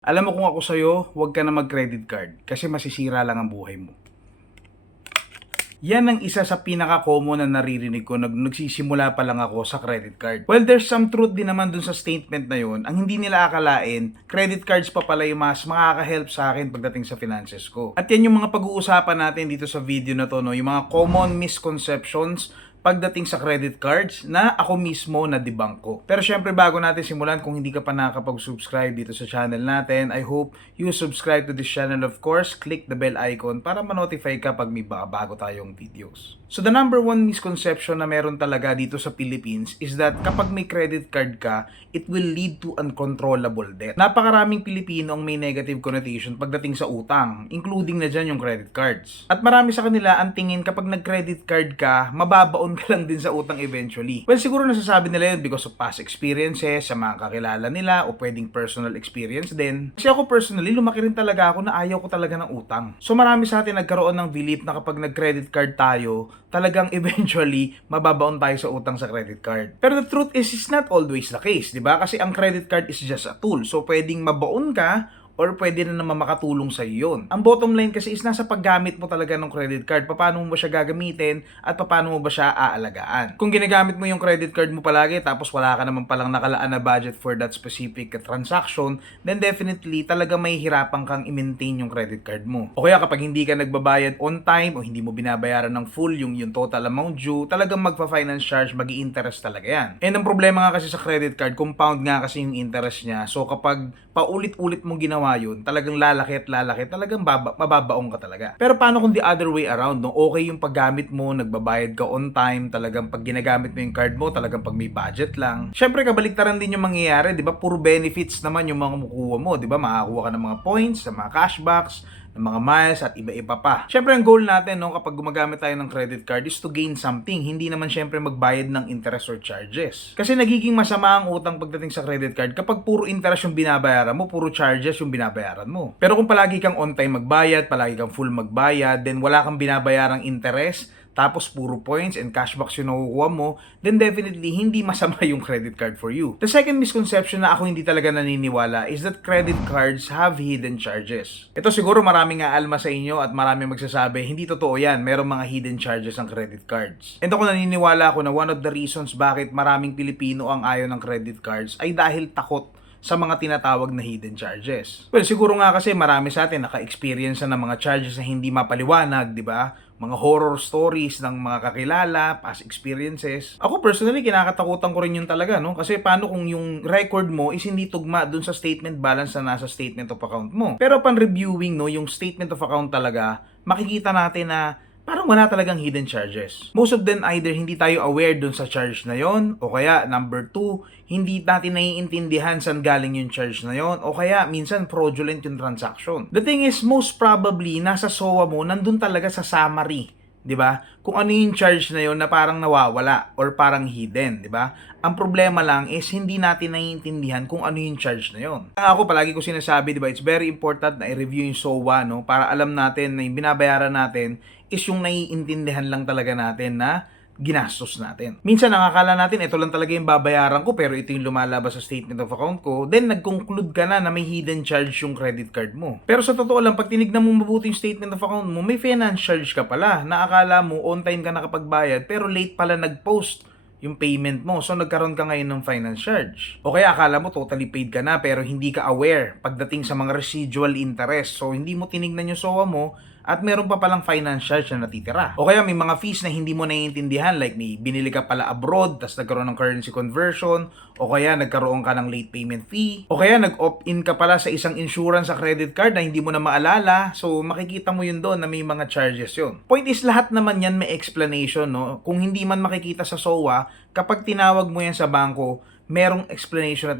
Alam mo kung ako sa'yo, huwag ka na mag-credit card kasi masisira lang ang buhay mo. Yan ang isa sa pinaka-common na naririnig ko nagsisimula pa lang ako sa credit card. Well, there's some truth din naman dun sa statement na yun. Ang hindi nila akalain, credit cards pa pala yung mas makaka-help sa akin pagdating sa finances ko. At yan yung mga pag-uusapan natin dito sa video na to, no? Yung mga common misconceptions pagdating sa credit cards na ako mismo na debunk ko. Pero syempre bago natin simulan, kung hindi ka pa nakakapag-subscribe dito sa channel natin, I hope you subscribe to this channel. Of course, click the bell icon para ma-notify ka pag may bago tayong videos. So the number one misconception na meron talaga dito sa Philippines is that kapag may credit card ka, it will lead to uncontrollable debt. Napakaraming Pilipino ang may negative connotation pagdating sa utang, including na dyan yung credit cards. At marami sa kanila ang tingin kapag nag-credit card ka, mababaon ka lang din sa utang eventually. Well, siguro nasasabi nila yun because of past experiences, sa mga kakilala nila, o pwedeng personal experience din. Kasi ako personally, lumaki rin talaga ako na ayaw ko talaga ng utang. So marami sa atin nagkaroon ng belief na kapag nag-credit card tayo, talagang eventually mababaon tayo sa utang sa credit card. Pero the truth is, it's not always the case, di ba? Kasi ang credit card is just a tool. So pwedeng mabaon ka or pwede na naman makatulong sa iyo yun. Ang bottom line kasi is nasa paggamit mo talaga ng credit card. Paano mo ba siya gagamitin at paano mo ba siya aalagaan. Kung ginagamit mo yung credit card mo palagi tapos wala ka naman palang nakalaan na budget for that specific transaction, then definitely talaga may hirapan kang i-maintain yung credit card mo. O kaya kapag hindi ka nagbabayad on time o hindi mo binabayaran ng full yung total amount due, talagang magpa-finance charge, mag-i-interest talaga yan. And ang problema nga kasi sa credit card, compound nga kasi yung interest niya. So kapag paulit-ulit mong ginawa yun, talagang lalaki at lalaki, talagang mababaong ka talaga. Pero paano kung the other way around, no? Okay yung paggamit mo, nagbabayad ka on time, talagang pag ginagamit mo yung card mo, talagang pag may budget lang. Syempre, kabaliktaran din yung mangyayari, di ba? Puro benefits naman yung mga makukuha mo, di ba? Makakuha ka ng mga points, ng mga cashbacks, ng mga miles at iba-iba pa. Syempre ang goal natin, no, kapag gumagamit tayo ng credit card is to gain something, hindi naman syempre magbayad ng interest or charges. Kasi nagiging masama ang utang pagdating sa credit card kapag puro interest yung binabayaran mo, puro charges yung binabayaran mo. Pero kung palagi kang on time magbayad, palagi kang full magbayad, then wala kang binabayarang interest, tapos puro points and cashbacks yung nakukuha mo, then definitely hindi masama yung credit card for you. The second misconception na ako hindi talaga naniniwala is that credit cards have hidden charges. Ito siguro maraming aalma sa inyo at maraming magsasabi, hindi totoo yan, merong mga hidden charges ang credit cards. And ako naniniwala ako na one of the reasons bakit maraming Pilipino ang ayaw ng credit cards ay dahil takot sa mga tinatawag na hidden charges. Well, siguro nga kasi marami sa atin naka-experience na ng mga charges na hindi mapaliwanag, di ba? Mga horror stories ng mga kakilala, past experiences. Ako personally, kinakatakutan ko rin yun talaga, no? Kasi paano kung yung record mo is hindi tugma dun sa statement balance na nasa statement of account mo. Pero upon reviewing, no, yung statement of account talaga, makikita natin na parang wala talagang hidden charges. Most of them either hindi tayo aware dun sa charge na yon, o kaya number 2, hindi natin naiintindihan saan galing yung charge na yon, o kaya minsan fraudulent yung transaction. The thing is, most probably nasa SOA mo nandun talaga sa summary, 'di ba? Kung ano yung charge na yon na parang nawawala or parang hidden, 'di ba? Ang problema lang is hindi natin naiintindihan kung ano yung charge na yon. Ako palagi ko sinasabi, 'di ba? It's very important na i-review yung SOA, no, para alam natin na yung binabayaran natin is yung naiintindihan lang talaga natin na ginastos natin. Minsan nakakala natin ito lang talaga yung babayaran ko pero ito yung lumalabas sa statement of account ko, then nag-conclude ka na may hidden charge yung credit card mo. Pero sa totoo lang, pag tinignan mo mabuti yung statement of account mo, may finance charge ka pala na akala mo on time ka nakapagbayad pero late pala nag-post yung payment mo. So nagkaroon ka ngayon ng finance charge. O kaya akala mo totally paid ka na pero hindi ka aware pagdating sa mga residual interest. So hindi mo tinignan yung SOA mo at meron pa palang finance charge na natitira. O kaya may mga fees na hindi mo naiintindihan, like may binili ka pala abroad, tapos nagkaroon ng currency conversion, o kaya nagkaroon ka ng late payment fee, o kaya nag-opt-in ka pala sa isang insurance sa credit card na hindi mo na maalala, so makikita mo yun doon na may mga charges yun. Point is, lahat naman yan may explanation, no? Kung hindi man makikita sa SOA, kapag tinawag mo yan sa bangko, merong explanation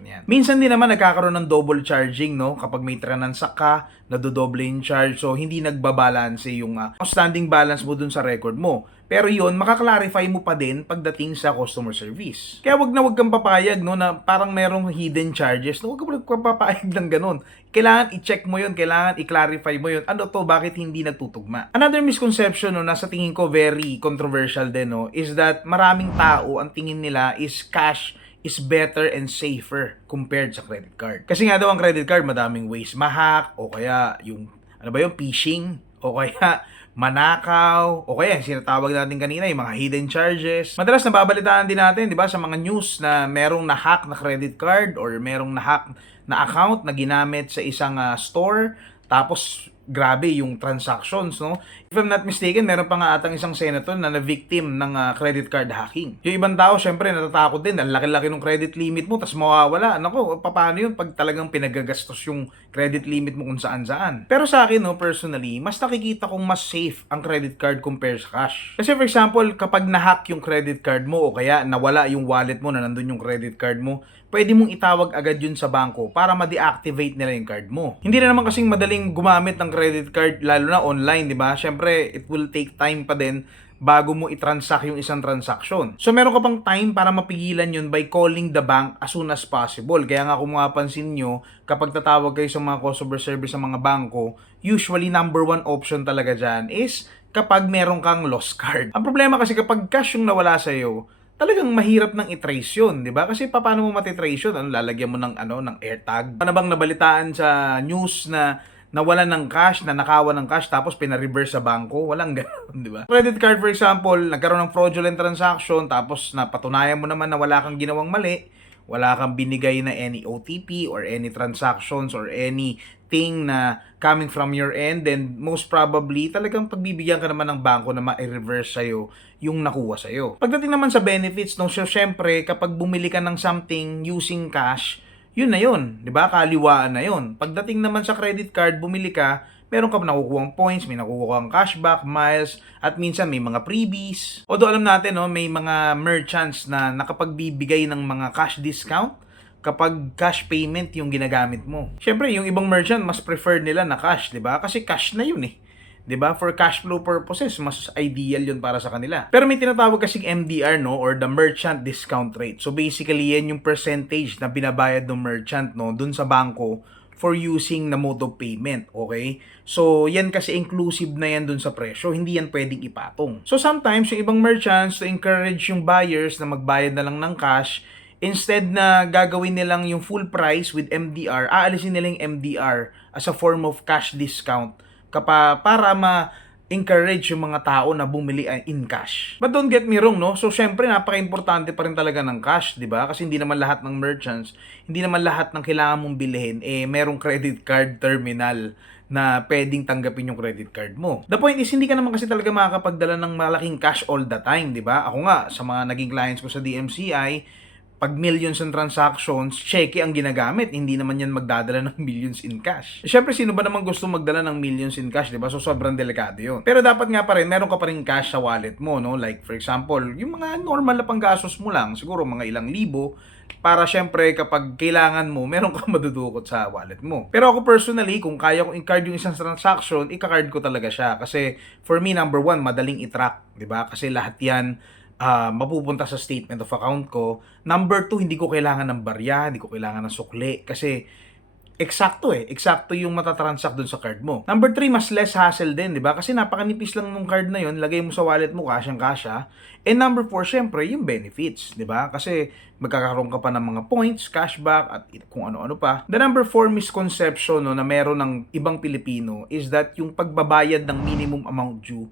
yan. Minsan din naman nagkakaroon ng double charging, no? Kapag may transact ka, nadodoble yung charge, so hindi nagbabalance yung outstanding balance mo dun sa record mo. Pero yun, makaklarify mo pa din pagdating sa customer service. Kaya wag kang papayag, no, na parang merong hidden charges. No, wag ka papayag ng ganun. Kailangan i-check mo yun, kailangan i-clarify mo yun. Ano to, bakit hindi nagtutugma? Another misconception, no, na sa tingin ko very controversial din, no, is that maraming tao ang tingin nila is cash is better and safer compared sa credit card. Kasi nga daw ang credit card, madaming ways ma-hack, o kaya yung, ano ba yung phishing, o kaya manakaw, o kaya sinatawag natin kanina yung mga hidden charges. Madalas nababalitaan din natin, di ba, sa mga news na merong na-hack na credit card or merong na-hack na account na ginamit sa isang store, tapos grabe yung transactions, no? If I'm not mistaken, meron pa nga atang isang senator na na-victim ng credit card hacking. Yung ibang tao, syempre, natatakot din. Ang laki-laki ng credit limit mo, tas mawawala. Nako, paano yun pag talagang pinagagastos yung credit limit mo kung saan-saan? Pero sa akin, no, personally, mas nakikita kong mas safe ang credit card compared sa cash. Kasi for example, kapag na-hack yung credit card mo o kaya nawala yung wallet mo na nandun yung credit card mo, pwede mong itawag agad yun sa bangko para ma-deactivate nila yung card mo. Hindi na naman kasing madaling gumamit ng credit card, lalo na online, di ba? Syempre, it will take time pa din bago mo i-transact yung isang transaction. So, meron ka pang time para mapigilan yun by calling the bank as soon as possible. Kaya nga kung mapapansin nyo, kapag tatawag kayo sa mga customer service sa mga bangko, usually number one option talaga dyan is kapag meron kang lost card. Ang problema kasi kapag cash yung nawala sa'yo, talagang mahirap nang i-trace yun, di ba? Kasi paano mo matitrace yun? Ano, lalagyan mo ng, ng AirTag? Ano bang nabalitaan sa news na nawalan ng cash, na nakawan ng cash, tapos pina-reverse sa bangko? Walang gano'n, di ba? Credit card, for example, nagkaroon ng fraudulent transaction, tapos napatunayan mo naman na wala kang ginawang mali, wala kang binigay na any OTP or any transactions or anything na coming from your end, then most probably talagang pagbibigyan ka naman ng bangko na ma-reverse sa'yo yung nakuha sa'yo. Pagdating naman sa benefits, no, so syempre kapag bumili ka ng something using cash, yun na yun, di ba? Kaliwaan na yun. Pagdating naman sa credit card, bumili ka, meron ka nakukuhang points, may nakukuhang cashback, miles, at minsan may mga freebies. Although alam natin, no, may mga merchants na nakapagbibigay ng mga cash discount kapag cash payment yung ginagamit mo. Syempre, yung ibang merchant, mas prefer nila na cash, di ba? Kasi cash na yun eh. 'Di ba? For cash flow purposes, mas ideal 'yun para sa kanila. Pero may tinatawag kasing MDR, no, or the merchant discount rate. So basically, yan yung percentage na binabayad ng merchant, no, dun sa bangko for using na mode of payment, okay? So, yan kasi inclusive na yan dun sa presyo, hindi yan pwedeng ipatong. So, sometimes, yung ibang merchants to encourage yung buyers na magbayad na lang ng cash, instead na gagawin nilang yung full price with MDR, aalisin nila yung MDR as a form of cash discount para ma-encourage yung mga tao na bumili in cash. But don't get me wrong, no? So, syempre, napaka-importante pa rin talaga ng cash, di ba? Kasi hindi naman lahat ng merchants, hindi naman lahat ng kailangan mong bilhin, merong credit card terminal na pwedeng tanggapin yung credit card mo. The point is, hindi ka naman kasi talaga makakapagdala ng malaking cash all the time, di ba? Ako nga, sa mga naging clients ko sa DMCI, pag millions in transactions, cheque ang ginagamit. Hindi naman yan magdadala ng millions in cash. Siyempre, sino ba naman gusto magdala ng millions in cash, di ba? So, sobrang delikado yun. Pero dapat nga pa rin, meron ka pa rin cash sa wallet mo, no? Like, for example, yung mga normal na panggastos mo lang, siguro mga ilang libo, para syempre, kapag kailangan mo, meron kang madudukot sa wallet mo. Pero ako personally, kung kaya kong i-card yung isang transaction, i-card ko talaga siya. Kasi, for me, number one, madaling i-track, di ba? Kasi lahat yan, mapupunta sa statement of account ko. Number 2, hindi ko kailangan ng barya, hindi ko kailangan ng sukli kasi eksakto yung matatransact dun sa card mo. Number 3, mas less hassle din, di ba? Kasi napakanipis lang ng card na yun, lagay mo sa wallet mo, kasyang-kasya. And number 4, syempre, yung benefits, di ba? Kasi magkakaroon ka pa ng mga points, cashback, at kung ano-ano pa. The number 4 misconception, no, na meron ng ibang Pilipino is that yung pagbabayad ng minimum amount due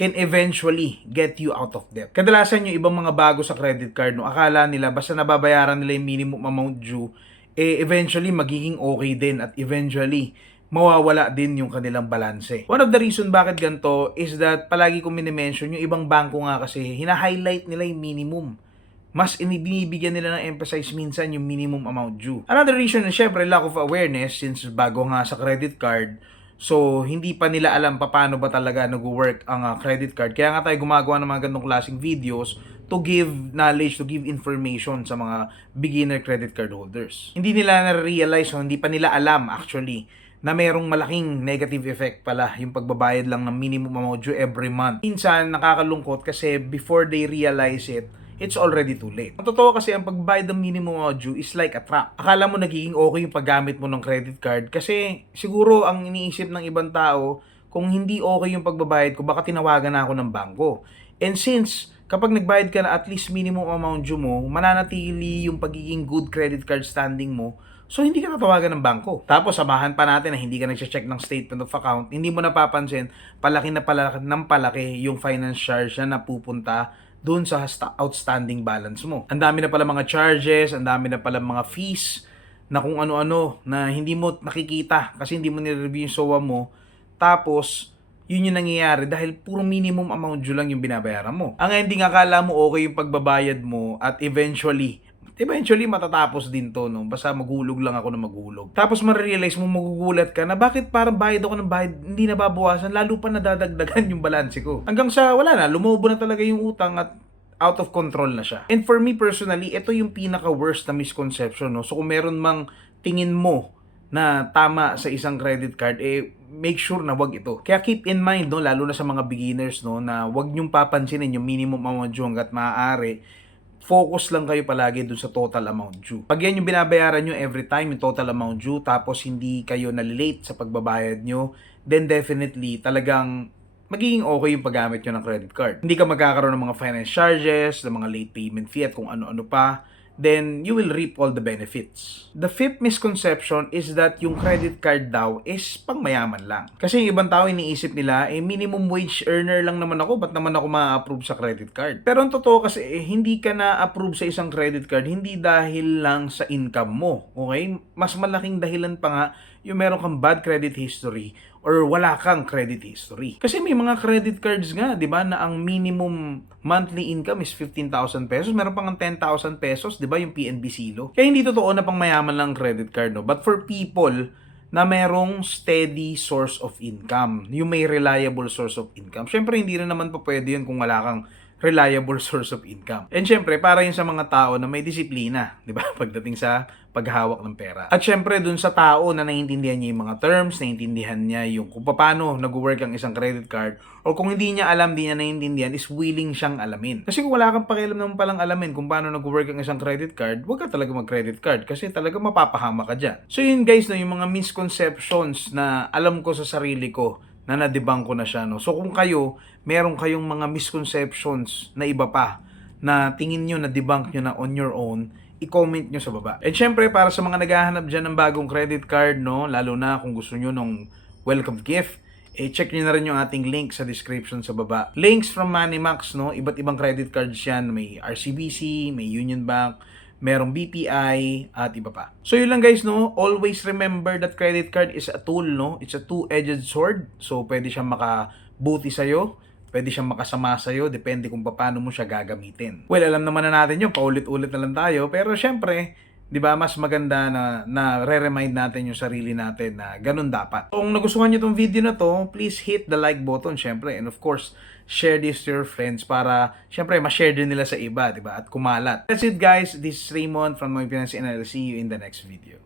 can eventually get you out of debt. Kadalasan yung ibang mga bago sa credit card, no, akala nila basta nababayaran nila yung minimum amount due, eventually magiging okay din at eventually mawawala din yung kanilang balanse. One of the reason bakit ganito is that palagi kong minimension yung ibang bangko nga kasi hina-highlight nila yung minimum. Mas binibigyan nila ng emphasize minsan yung minimum amount due. Another reason is syempre lack of awareness since bago nga sa credit card. So, hindi pa nila alam paano ba talaga nag-work ang credit card. Kaya nga tayo gumagawa ng mga ganitong klaseng videos to give knowledge, to give information sa mga beginner credit card holders. Hindi nila na-realize, hindi pa nila alam actually na mayroong malaking negative effect pala yung pagbabayad lang ng minimum amount due every month. Minsan, nakakalungkot kasi before they realize it, it's already too late. Ang totoo kasi, ang pagbayad ng minimum amount due is like a trap. Akala mo nagiging okay yung paggamit mo ng credit card kasi siguro ang iniisip ng ibang tao, kung hindi okay yung pagbabayad ko, baka tinawagan na ako ng bangko. And since kapag nagbayad ka na at least minimum amount due mo, mananatili yung pagiging good credit card standing mo. So, hindi ka tatawagan ng bangko. Tapos, samahan pa natin na hindi ka nag-check ng statement of account. Hindi mo napapansin, palaki na palaki ng palaki yung finance charge na napupunta doon sa outstanding balance mo. Ang dami na pala mga charges, ang dami na pala mga fees, na kung ano-ano, na hindi mo nakikita kasi hindi mo nire-review yung SOA mo. Tapos, yun yung nangyayari dahil puro minimum amount due lang yung binabayaran mo. Ang ending, akala mo okay yung pagbabayad mo at eventually matatapos din to, no? Basta maghulog lang ako na maghulog. Tapos marirealize mo, magugulat ka na bakit parang bayad ako ng bayad, hindi nababawasan, lalo pa nadadagdagan yung balanse ko. Hanggang sa wala na, lumobo na talaga yung utang at out of control na siya. And for me personally, ito yung pinaka-worst na misconception, no? So kung meron mang tingin mo na tama sa isang credit card, make sure na wag ito. Kaya keep in mind, no, lalo na sa mga beginners, no, na wag nyong papansinin yung minimum amount due hanggat maaari. Focus lang kayo palagi dun sa total amount due. Pag yan yung binabayaran nyo every time, yung total amount due, tapos hindi kayo na-late sa pagbabayad nyo, then definitely talagang magiging okay yung paggamit nyo ng credit card. Hindi ka magkakaroon ng mga finance charges, ng mga late payment fee at kung ano-ano pa, then you will reap all the benefits. The fifth misconception is that yung credit card daw is pang mayaman lang. Kasi yung ibang tao iniisip nila, minimum wage earner lang naman ako, ba't naman ako ma-approve sa credit card? Pero ang totoo kasi, hindi ka na-approve sa isang credit card, hindi dahil lang sa income mo, okay? Mas malaking dahilan pa nga yung meron kang bad credit history or wala kang credit history. Kasi may mga credit cards nga, di ba, na ang minimum monthly income is 15,000 pesos. Meron pang 10,000 pesos, di ba, yung PNB Silo. Kaya hindi totoo na pang mayaman lang credit card, no? But for people na merong steady source of income, yung may reliable source of income, syempre hindi rin naman pa pwede yun kung wala kang reliable source of income. And syempre, para yun sa mga tao na may disiplina, di ba? Pagdating sa paghawak ng pera. At syempre, dun sa tao na naiintindihan niya yung mga terms, naiintindihan niya yung kung paano nag-work ang isang credit card, or kung hindi niya alam, di niya naiintindihan, is willing siyang alamin. Kasi kung wala kang pakialam naman palang alamin kung paano nag-work ang isang credit card, huwag ka talaga mag-credit card kasi talaga mapapahama ka dyan. So yun guys, no, yung mga misconceptions na alam ko sa sarili ko, na na-debunk ko na siya, no? So kung kayo, meron kayong mga misconceptions na iba pa, na tingin nyo na debunk nyo na on your own, i-comment nyo sa baba. And syempre, para sa mga naghahanap dyan ng bagong credit card, no, lalo na kung gusto nyo ng welcome gift, check nyo na rin yung ating link sa description sa baba. Links from Moneymax, no, iba't ibang credit cards yan, may RCBC, may Union Bank, merong BPI, at iba pa. So yun lang guys, no, always remember that credit card is a tool, no, it's a two-edged sword. So pwede siyang makabuti sa'yo, pwede siyang makasama sa'yo, depende kung paano mo siya gagamitin. Well, alam naman na natin yun, paulit-ulit na lang tayo, pero syempre, di ba, mas maganda na re-remind natin yung sarili natin na ganun dapat. Kung nagustuhan nyo tong video na to, please hit the like button, syempre, and of course, share this to your friends para, syempre, ma-share din nila sa iba, di ba, at kumalat. That's it guys, this is Raymond from My Finance and I'll see you in the next video.